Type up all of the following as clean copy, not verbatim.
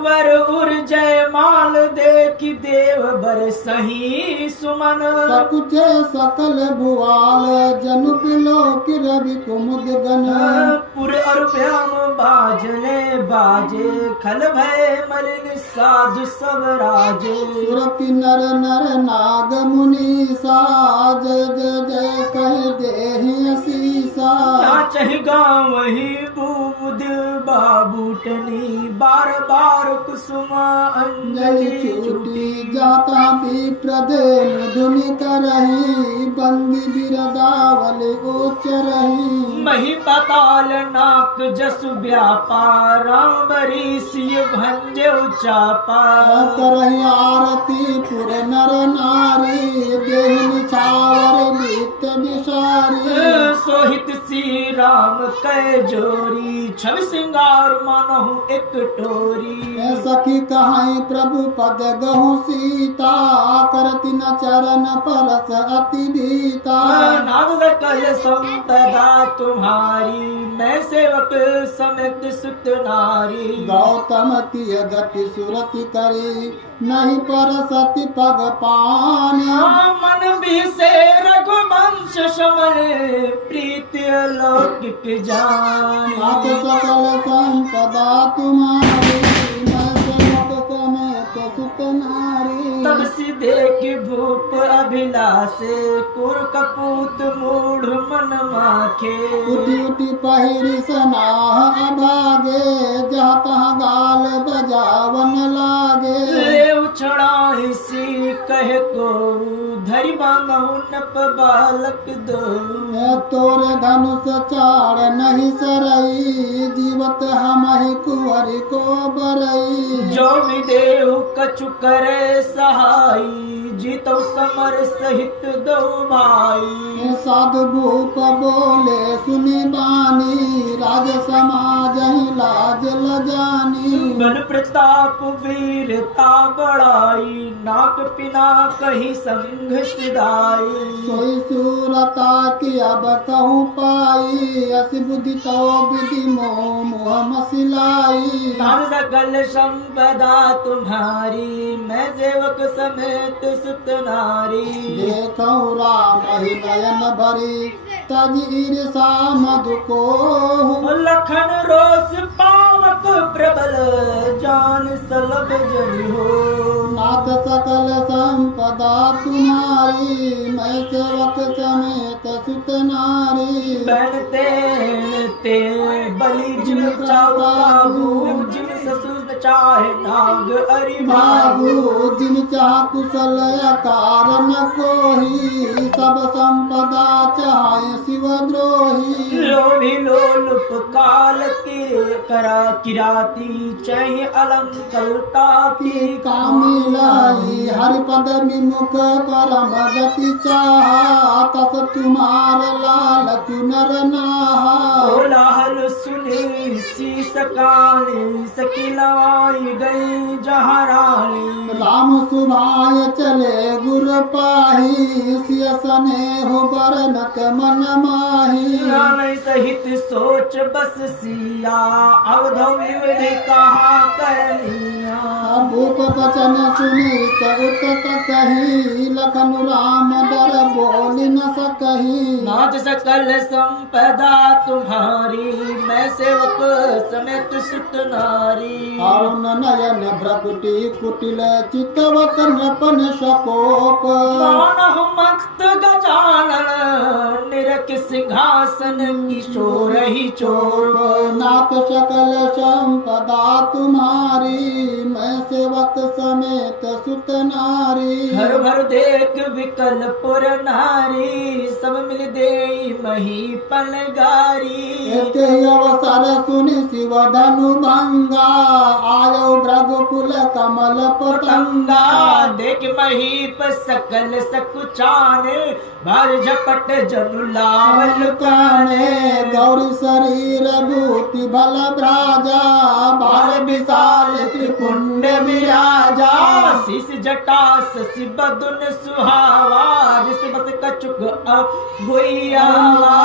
वर उर्जय माल देखी देव बर सही सुमन। सकुचे सकल भुआल जनु बिलो की रवि कुमुद गन। पुर और व्याम बाजने बाजे खल भय मलिन साधु सब राजे। सुरति नर नर नाग मुनि सा जय जय जय कह देहि असीसा। नाचहि गाँव वही बूद बाबूटनी बार बार कुसुम अंजलि छूटी जाता भी प्रदेन धुनि करही बंदी बिरदावल उच्च रही। मही पाताल नाक जसु व्यापार राम बरी सिय भंज उचापा। करही आरती पुर नर नारी देहि निछावर बीत विसारी। सोहित सी राम कै जोरी छव सिंगार मानहु एक टोरी। सखी कहाई प्रभु पद गहु सीता करती न चरण परस अति भीता। नाग कल संपदा तुम्हारी मैं सेवक समेत सुत नारी। गौतम तिय गति सुरति करी नहीं परसति पग पान। मन भी से रघुवंश समर प्रीति लौकिक जान। नाथ सकल संपदा तुम्हारी मैं सेवक समेत सुत नारी। तब सी देख भूप अभिलाषे कुर कपूत मूढ़ मन माखे। उठी उठी पहिरी सनाह अभागे जहाँ तहाँ गाल बजावन लागे। ले उछड़ाई सी कहे को धरि बांधहु नप बालक दो। तोरे धनुष चार नहीं सरई जीवत हम ही कुंवर को बरई। जो विदेहु कछु करे सहाई जीतो समर सहित दो भाई। साधु भूप बोले सुनी बानी राज समाज ही लाज लगानी। बन प्रताप वीरता बढ़ाई नाक पिना कहीं संघ सिदाई। सोई सूरता की अब कहूँ पाई असी बुद्धि तो विधि मोह मोह मसिलाई। नार सकल संपदा तुम्हारी मैं सेवक समेत सुत नारी। देखऊँ राम ही नयन भरी तज ईर्षा मधु को। लखन रोष पावक प्रबल जान सलभ जनि हो। नाथ सकल संपदा तुम्हारी मैं सेवक समेत सुत नारी। बनते ते बलि जिन चाहू जिन ससुर चाहे नाग अरि भागु जिन चाह कुशल कारण कोही सब संपदा चाहे शिव द्रोही। लोभी लोलुप काल के करा किराती चाहे अलंकलता की कामी लाई हरिपद विमुख परम गति चाहा तस तुम्हार लाल नर नाहा। कोलाहल सुनी शीस काली सकिलाई गई जहाँ रानी। राम सुभाय चले गुर पाही सिय स्नेह बरनक मन माही। राम सहित सोच बस सिया अवध विविधि कहाँ करनिया। भूप बचन सुनी उत कही लखन राम डर बोल न सकही। नाथ सकल संपदा तुम्हारी मैं सेवक समेत सुत नारी। अरुण नयन भ्रकुटी कुटिल चितवत नपन शकोप। मानहु मस्त गजानन निरख सिंहासन किशोर ही चोर। नाथ सकल संपदा तुम्हारी मैं सेवक समेत सुत नारी। घर भर देख विकल पुर नारी सब मिल दे मही पलगारी। अवसर सुनि शिव धनु भंगा आयो रघुकुल कमल पतंगा। देख महीप सकल सकुचान भर झपट जनु लावल काने। गौरी शरीर भूति बल भ्राजा बाल विशाल त्रिपुंड विराजा। शीश जटा शशि बदन सुहावा, जिस बस कछुक भुइयावा।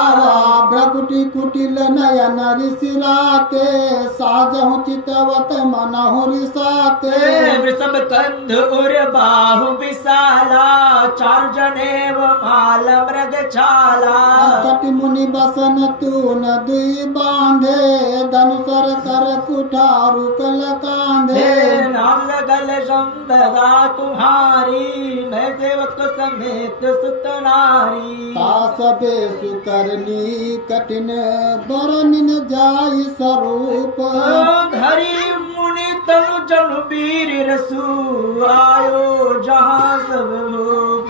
भ्रकुटी कुटिल नयन ऋषिराते, साजहु चितवत मनहु रिसाते। वृषभ कंध उर बाहु विशाला, चार जनेव माल मृग छाला। कटि मुनि बसन तून दुई बांधे, धनुसर कर कुठारु कल कांधे। नाम लगल संपदा तुम्हारी, मैं सेवक समेत सुत नारी। तास बेसु करनी कठिन, बरनिन जाई स्वरूप। धरी मुनि तनु जनु वीर रसु, आयो जहाँ सब भूप।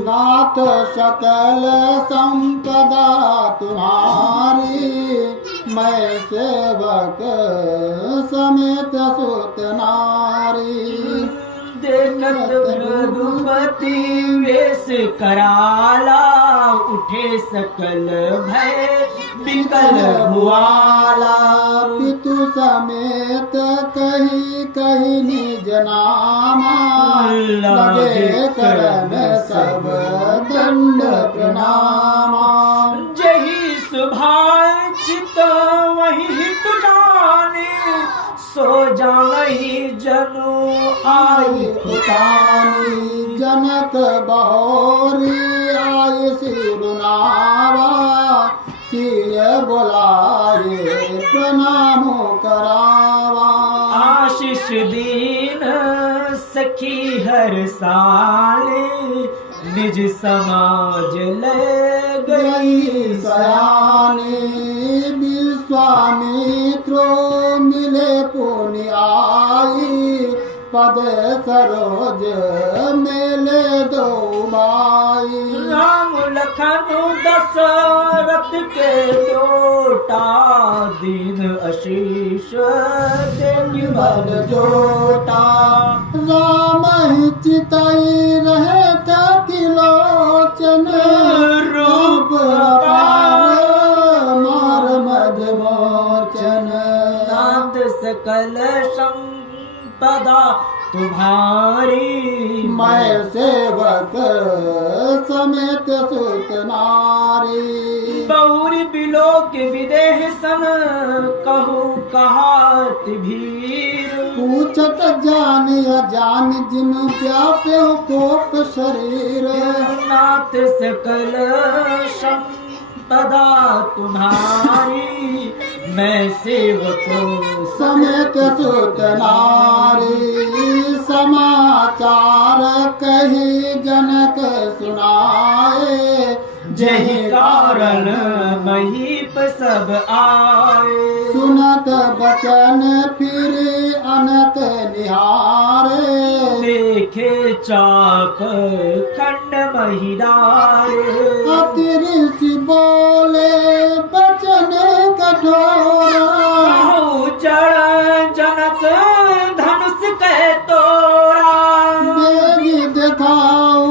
नाथ सकल संपदा तुम्हारी, मैं सेवक समेत सुत नारी। देखत मृदुपति वेश कराला, उठे सकल भय विकल हुआला। पितु समेत कही कही निज नामा, लगे करन सब दंड प्रणामा। जही सुभाषित वही हित जाने, सो जानहि जनु आई फुटानी। जनक बहोरी आय सिरुनावा, सिय बोलाए प्रणाम करावा। आशीष दीन सखी हर साले, निज समाज ले गई सयानी। विश्वामित्रो मिले पुनि आई, पद सरोज मेले दो माई। राम लखन दशरथ के लोटा, दीन आशीष देख बल जोटा। राम ही चितई रहे किलोचन, रूप अपार मार मद मोचन। नाथ सकल संपदा तुम्हारी, मैं सेवक समेत सुत नारी। बहुरी बिलोक विदेह सन, कहू कहात भीर। पूछत जान अजान, जिन व्याप्यो कोप शरीर। नाथ सकल संपदा तुम्हारी, मैं सेवक समेत सुत नारी। समाचार कही जनक सुनाए, जही कारण महीप सब आए। सुनत बचन फिर अनत निहारे, देखे चाप खंड महिदारे। अति ऋषि बोले बचन कठोरा, जड़ जनक धनुष कह तोरा। देवी दिखाओ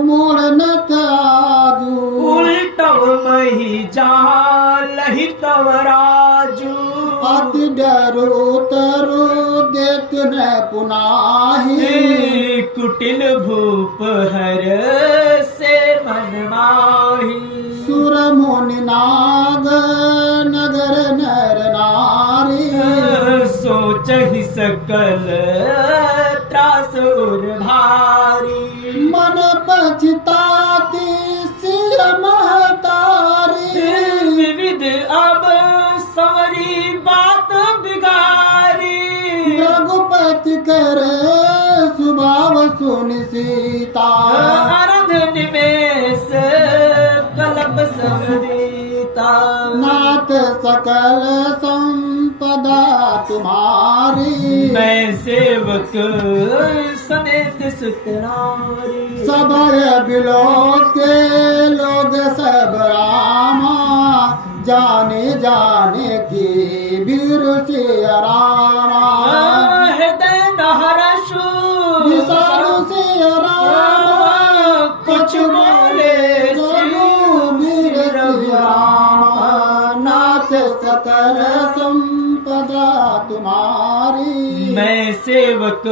मोड़ न ताजू, उल्टव मही जहाँ लही तव राजू। अति डरो तरु देत न पुनाही, कुटिल भूप हर से मन माही। सुर मुनि नाग नगर नर नारी, सोच ही सकल त्रास उर भारी। मन पछताती सिर महतारी, विविध अब संवरी बात बिगारी। रघुपति करे सुभाव सुनि सीता, अरध निमेष कलप समरीता। नाथ सकल संपदा तुम्हारी, मैं सेवक समेत सुत नारी। सभय बिलो के लोग सब रामा, जाने जाने की वीर से रामा। हृदय नहरशु विशाल से रामा, कुछ बोले वीर से रामा। नाथ सकल संपदा तुम्हारी, मैं सेवक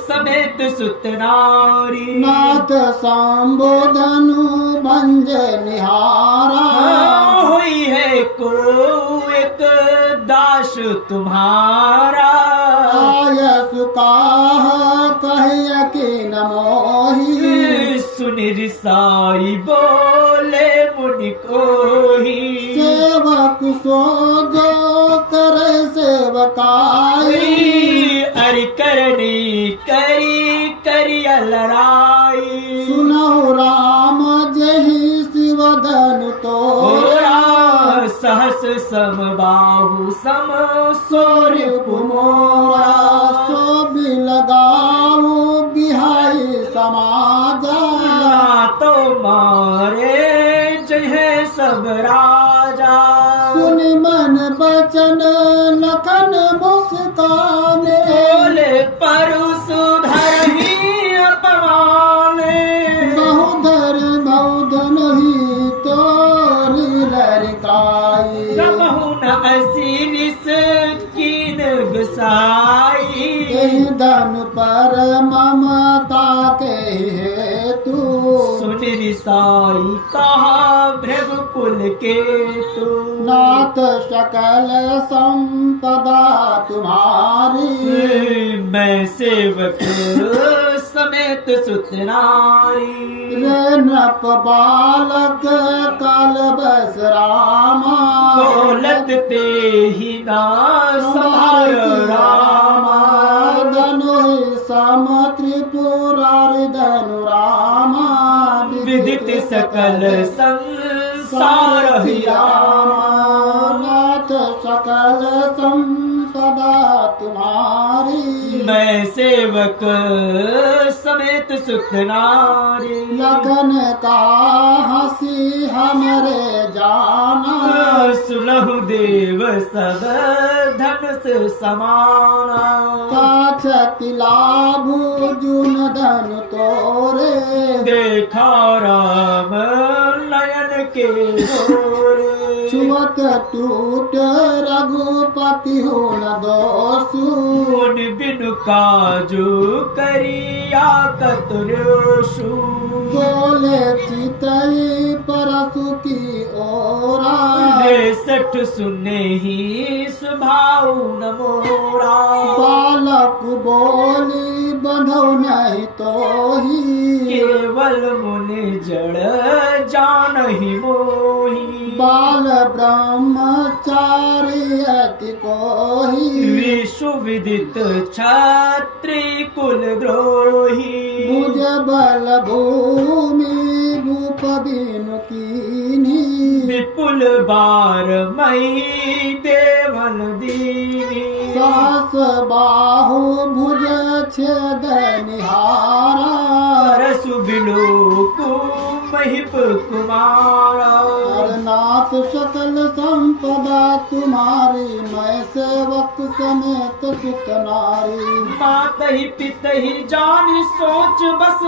समेत सुत नारी। नाथ संबोधनु भंज निहारा। हुई है को एक दास तुम्हारा। आय सुकाह कहिय कि न मोही। सुनि रिसाई बोले मुनि कोही। सेवक सो जो करे सेवकाई। अरि करनी करी करिया लड़ाई। सुनहु राम जहि शिव धनु तोरा। सहस समबाहु सम सूर्य कुमोरा। सो भी लगाऊ बिहाई समाजा। तो मारे जय सब राजा। सुनि मन बचन लखन मुस्काने। बोले परु सुधरहि अपमाने। बहुधर बहुधन ही तोरी लड़काई। कहूँ न असीनिस कीन गुसाई। एहि धन पर ममता के हेतु। सुनि रिसाई कहा भृगुकुल के तू। नाथ सकल संपदा तुम्हारी। मैं सेवक समेत सुत नारी। रे नप बालक काल बस रामा। बोलत ते ही ना समार रामा। धनु सम त्रिपुरारि धनु रामा। विदित सकल संसार ही रामा। नाथ सकल संपदा तुम्हारी। मैं सेवक समेत सुत नारी। लगन का हंसी हमरे जाना। सुनहु देव सब धनुष समाना। काछति लाभु जुन धन तोरे। देखा राम नयन के गोरे। छुअत टूट रघुपति हो न दोषु। उन बिनु काजू करिया कतुरोषु। बोले चितई परसु की ओरा। सठ सुने ही स्वभाव न मोरा। बालक बोली बंधो नहीं तोही। केवल मुनि जड़ जान ही मोही। बाल ब्रह्मचारी अति कोही। विश्व विदित छात्री कुल द्रोही। भुज बल भूमि भूप बिनु कीनी। विपुल बार मई देवन दीनी। सास बाहु भुज छेद निहारा। रसु बिलोकु महिप कुमारा। नाथ सकल संपदा तुम्हारी। मैं सेवक समेत सुत नारी। मात ही पित ही जान सोच बस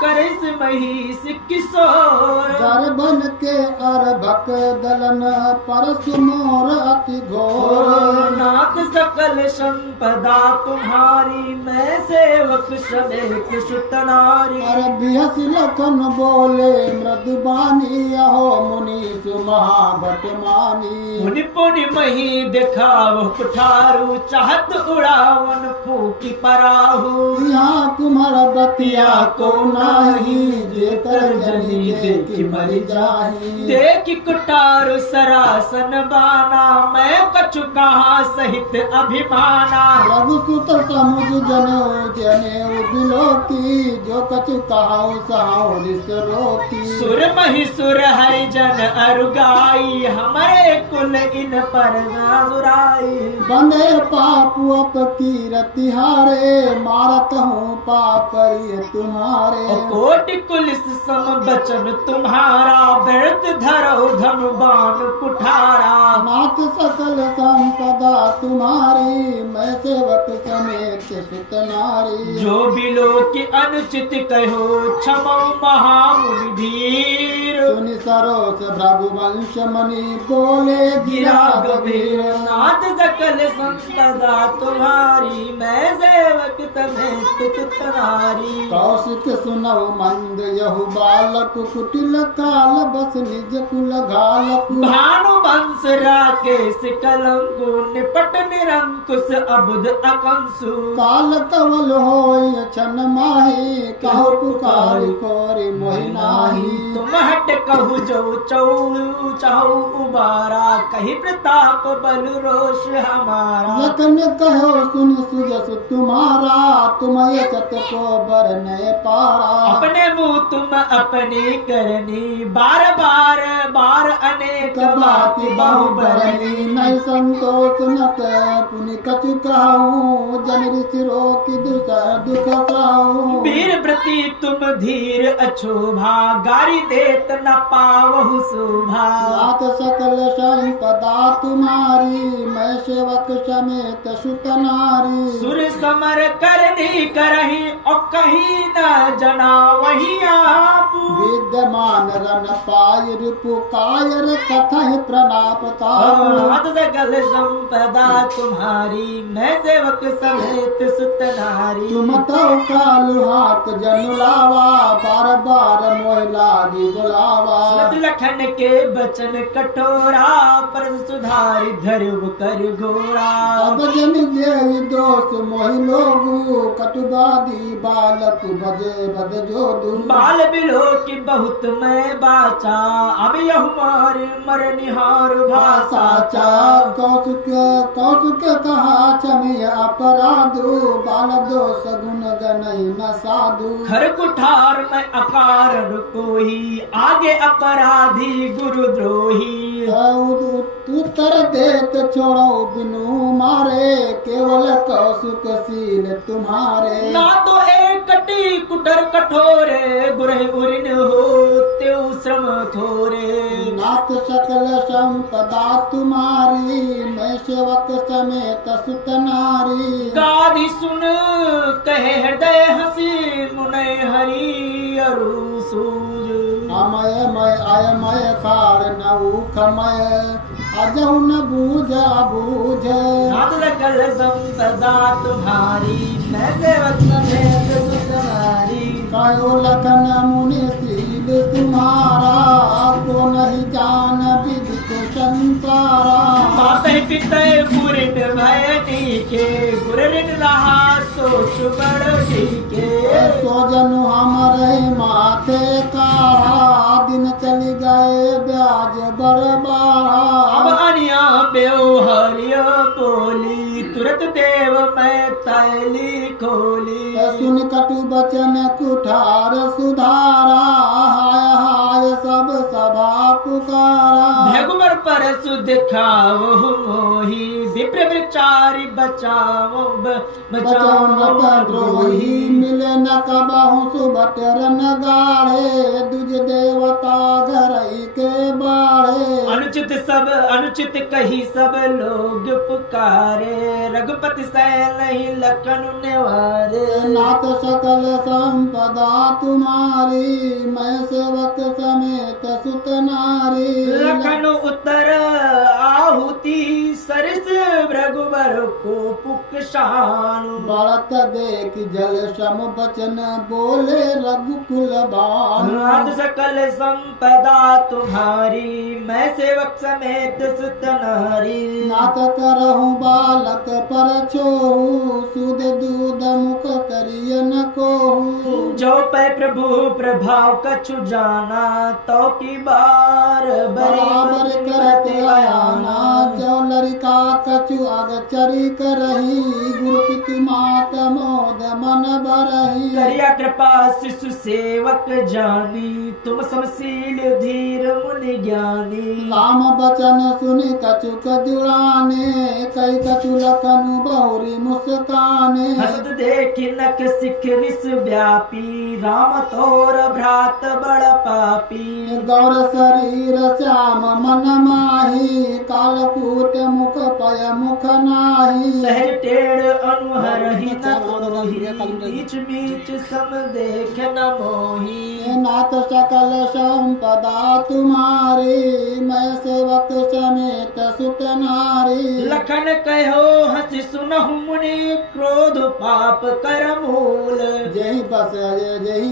करेस महिष किशोर। गर्भन के अर्भक दलन परसु मोर अति घोर। नाथ सकल संपदा तुम्हारी। मैं सेवक समेत सुत नारी। बिहस लखन बोले मृदुबानी। अहो मुनि महाबट मानी। मुनि पुनि मही दिखाव कुठारू। चाहत उड़ावन फूकी पराहू। यहाँ कुम्हर बतिया को नाही। जेकर जनी देखी मरि जाही। देखी कुठारू सरासन बाना। मैं कछु कहाँ सहित अभिमाना। रघुसुत समुझ जनेऊ जनेऊ बिलोकी। जो कछु कहाऊ सहाऊ रिस रोकी। सुर मही सुर हरिजन अरुगाई। हमारे कुल इन पर नाजुराई। बंदे पापु अप कीरति हारे। मारत हूँ पापरी तुम्हारे। कोटि कुलिस सम बचन तुम्हारा। व्यर्थ धरो धनु बाण कुठारा। नाथ सकल संपदा तुम्हारी। मैं सेवक समेत सुत नारी। जो बिलो की अनुचित कहो क्षमो महामुनि धीर। सुनि सरोस भृगुवंश मुनि बोले गिरा गंभीर नाथ सकल संपदा तुम्हारी मैं सेवक समेत सुत नारी कौशिक सुनौ मंद यहु बालक कुटिल काल बस निज कुल घालक भानु वंश राकेश कलंकु निपट निरंकुश अबुध अकंसु काल कवल होय छन माही कहु पुकारी कोरि मोहि नाही तुम हट कहु जो चौ चाहु उबारा कही प्रताप बल रोष हमारा लखन कहो सुन सुजस तुम्हारा तुम चत को बरने पारा अपने मुंह तुम अपनी करनी बार बार बार अनेक बाति बहु बरनी नहीं संतोष नत पुनि कछु कहूँ जन ऋषि रोकी दुख साहू वीर प्रति तुम धीर अछोभा गारी देत न पावहु शोभा रात सकल संपदा तुम्हारी मैं सेवक समेत सुत नारी सुर समर करनी करही और कहीं न जना वही आप विद्यमान रन पाय रिपु कायर कथय प्रणापता नाथ सकल संपदा तुम्हारी मैं सेवक समेत सुत नारी तुम तो कालु हाथ जनु लावा बार बार मोह लागी बुलावा सुनत लखन के बचन कठोरा पर सुधारी धर्म कर घोरा अब जन देहि दोष मोहि लोगु कटुबादी बालक भजे बद जोदु बाल बिलो की बहुत मैं बाचा अब यह मारे मर निहार भाषा साचा कौशुक कहा क्षमे अपराधु बाल दोष गुण गनहि न साधु खर कुठार में अकारण कोई आगे अपराधी गुरुद्रोही उत्तर देत छोड़ो बिनु मारे केवल कौशुक शील तुम्हारे ना तो एक कटी कुटर कठोरे गुरह उरिन हो त्यों श्रम थोरे नाथ सकल संपदा तुम्हारी मैं सेवक समेत सुत नारी गादी सुन कहे हृदय हसी मुने हरि अरु सूज अमय मय अयमय कारण उखमय अजहु न बूझा बूझ नाथ सकल संपदा तुम्हारी मैं सेवक समेत सुत नारी कहो लखन मुनि शील तुम्हारा को नहीं जान विदित संसारा माते पिते पुरिन भयनी के गुरिन रहा सोच बड़ ठीके सोजनु हमारे माथे काढ़ा दिन चली गए ब्याज बरबारा अब अनिया बेहरिया बोली तुरंत देव मैं तैली खोली सुन कटु बचन कुठार सुधारा हाय हाय सब सभा पुकारा भगवर परसु दिखाओ मोही विप्र विचारी बचाओ बचाओ न द्रोही मिले न कबहु सुबटर न गाढ़े दुज देवता घर के बाढ़े अनुचित कही सब लोग पुकारे रघुपति सैल नहीं लखन निवारे नाथ सकल संपदा तुम्हारी मैं सेवक समेत सुत नारी लखन उत्तर आहुति सरस रघुबर को पुकशानु बढ़त देख जल सम बचन बोले रघुकुल भानु नाथ सकल संपदा तुम्हारी मैं सेवक समेत सुत नारी नाथ करहु बालक पर छोहु सुध दूध मुख करिय न कोहु जो पै प्रभु प्रभाव कछु जाना तो की बार बराबर करते आयाना जो लरिका कछु अगचरी करही गुरुपितु मात मोद मन बरही करिया कृपा शिशु सेवक जानी तुम समशील धीर मुनि ज्ञानी राम बचन सुनि कछुक जुड़ाने कई कछु लखनु बहुरी मुस्काने हसत देखि नख सिख रिस व्यापी राम तोर भ्रात बड़ पापी गौर शरीर श्याम मन माही कालकूट मुख पय मुख नाही सहज टेढ़ अनुहर ही न नीच नीच सम देख न मोही। नाथ सकल संपदा तुम्हारी, मैं सेवक समेत सुत नारी। लखन कहो हंस सुनहु मुनि, क्रोध पाप कर मूल। जही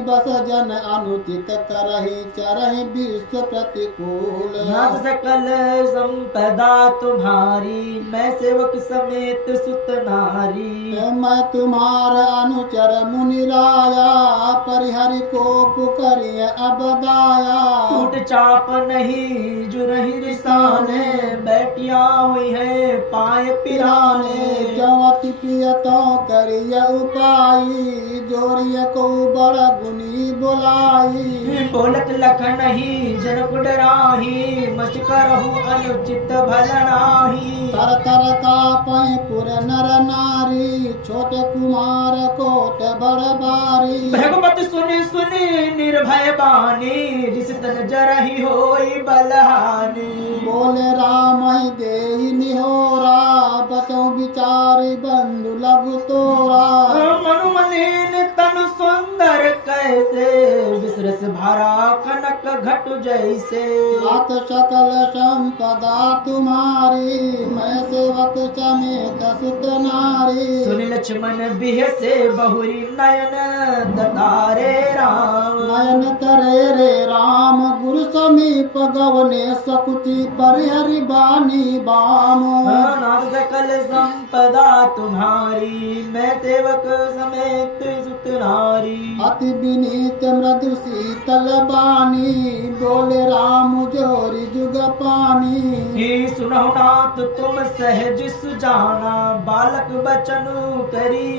बस जन अनुचित करहि, चरहि विश्व प्रतिकूल। नाथ सकल संपदा तुम्हारी, मैं सेवक समेत सुत नारी। मैं तुम्हार अनुचर मुनि राया, परिहरि को पुकरिय अब दाया। टूट चाप नहीं जुरहि रिसाने, बैठिया हुई है पाए पिराने। जवति प्रियतो करिय उपाई, जोरिय को बड़ गुनी बुलाई। बोलत लखन ही जनक डराही, मच करहु अनुचित भल नाही। तर तर कापै पुर नर नारी, छोटे कुमार कोट बड़ बारी। भगवत सुनि सुनि निर्भय बानी, जिस तन जरहि होई बलहानी। बोले राम देहि निहोरा, बचो विचारी बंधु लघु तोरा। मनु मलिन तनु सुंदर कैसे, विसरस भारा कनक घट जैसे। नाथ सकल संपदा तुम्हारी, मैं सेवक समेत सुत नारी। सुन लक्ष्मण बिहसे बहुरी, नयन ततारे राम। नयन तरे रे राम, गुरु समीप गवने सकुचि परिहरि बानी बाम। नाथ सकल संपदा तुम्हारी, मैं सेवक समेत सुत नारी। अति विनीत मृदु शीतल बानी, बोले राम जोरी जुग पानी। हे सुनहु नाथ तुम सहज सुजाना, बालक बचनु करी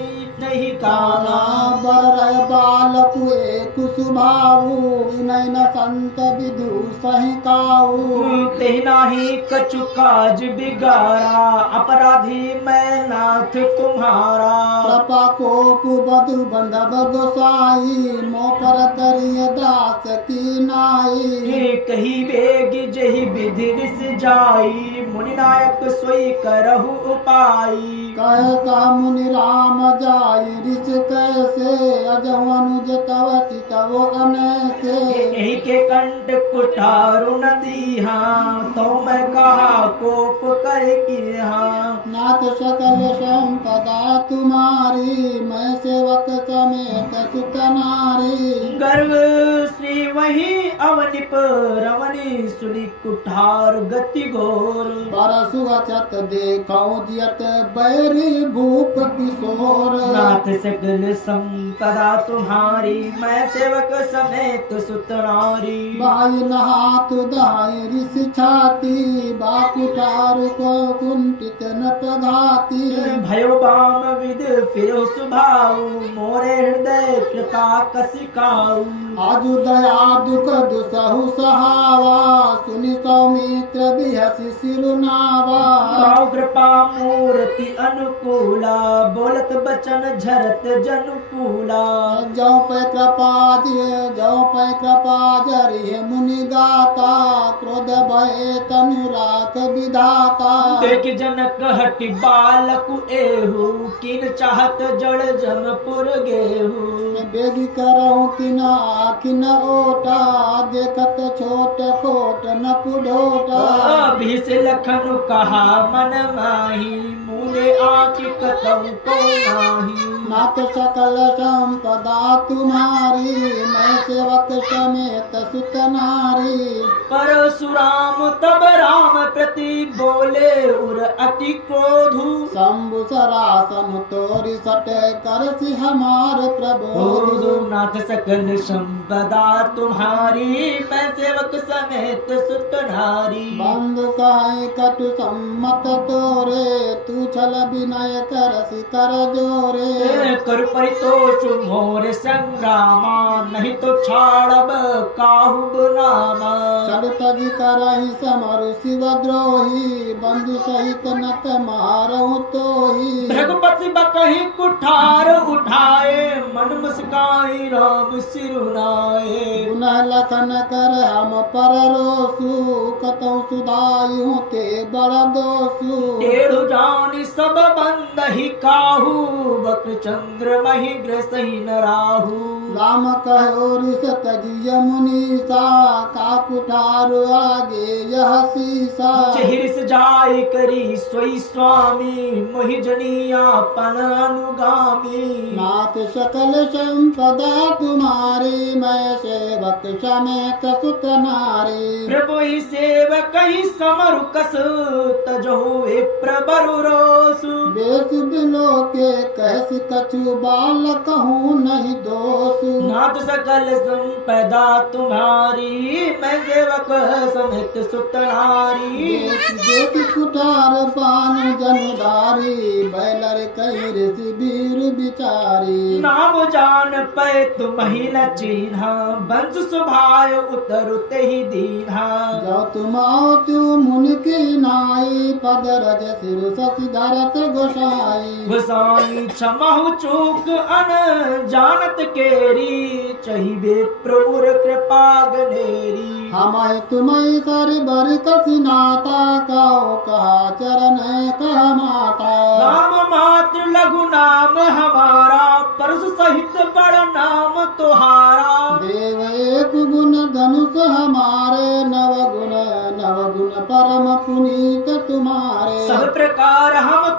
नहीं काना। बर रह बालक एक सुभाऊ, विनय न संत विदु सहि काऊ। ते नाही कछु काज बिगारा, अपराधी मैं नाथ तुम्हारा। कृपा कोप बधु बंधव गोसाई, मोह पर करिय दास की नाई। हे कही बेग जही विधि रिस जाई, मुनि नायक सोई करहु उपाई। कह का मुनि राम जाई ऋष कैसे, अजहु अनुज तव चितव अनैसे। यही के कंठ कुठारु न दीहा, तो मैं कहा कोप कर किहा। नाथ सकल संपदा तुम्हारी, मैं सेवक समेत सुत नारी। गर्व श्री वही अवनिप रवनि, सुनि कुठार गति घोर। परसु अचत देखौ जियत बैरी भूप किशोर। नाथ सकल संपदा तुम्हारी, मैं सेवक समेत सुत नारी। बाई नहातु दाई ऋषि छाती, बाकुठार को कुंठित न प्रघाती। भयो बाम विद फिरो सुभाऊ, मोरे हृदय कृपा कसिकाऊ। आजु दया दुख दुसहु सहावा, सुनि सौमित्र बिहसि सिरुनावा। काऊ कृपा मूर्ति अनुकूला, बोलत बचन झरत जनुकूला। जौ पै कृपा दिए जौ पै कृपा जरिए मुनि गाता, क्रोध भय तनु राख विधाता। देख जनक हटि बालकु एहू, किन चाहत जड़ जमपुर गेहू। बेगी करहु किन आखिन ओटा, देखत छोट खोट न पुढोटा। भीष लखनु कहा मन माही, मूले आँखि कतहु को नाही। नाथ सकल संपदा तुम्हारी, मैं सेवक समेत सुत नारी। परशुराम तब राम प्रति बोले, उर अति क्रोधु। शंभु सरासन तोरि सट करसि हमार प्रबोधु। नाथ सकल संपदा तुम्हारी, मैं सेवक समेत सुत नारी। बंधु कहि कटु सम्मत तोरे, तू छल विनय करसि कर जोरे। कर परितोष मोर संग्रामा, नहीं तो छाड़ब काहु बनामा। चल तज करहि समरु शिव द्रोही, बंधु सहित नत मारहु तोही। रघुपति बकहि कुठार उठाए, मन मुस्काई राम सिरुनाए। गुण लखन कर हम पर रोसु कतौ सुधायु ते बड़ दोसु। टेढ़ु जान सब बंदहि काहू बक चंद्र महि ग्रसहि न राहु। राम कहो ऋष तजिय मुनीसा का कुठार आगे यह सीसा। चहिर्स जाय करी सोई स्वामी मोहि जनिया पन अनुगामी। नाथ सकल संपदा तुम्हारी मैं सेवक समेत सुत नारी। प्रभु ही सेवक ही समरु कस तजहु विप्र बरु रोसु। बेस बिलो के कहस कछु बालक हूँ नहीं दोषु। नाथ सकल संपदा तुम्हारी मैं सेवक समेत सुत नारी। देख कुठार पान जनुधारी बैलर कही ऋषि वीर बिचारी। नाम जान पै तुम महिला चिन्हा बंस सुभाय उतरु तेहि दीन्हा। जो तुम आओ तू मुनि की नाई पद रज सिर सति धरत गोसाई। गोसाई क्षमहु चूक अन जानत केरी चाहिए प्रभुर कृपा गनेरी। हमाय तुम्हें सर बर कसी नाता कहो कहा चरण कह माता। नाम मात्र लघु नाम हमारा परस सहित बड़ नाम तुहारा। देव एक गुण धनुष हमारे नव गुण परम पुनीत तुम्हारे। सब प्रकार हम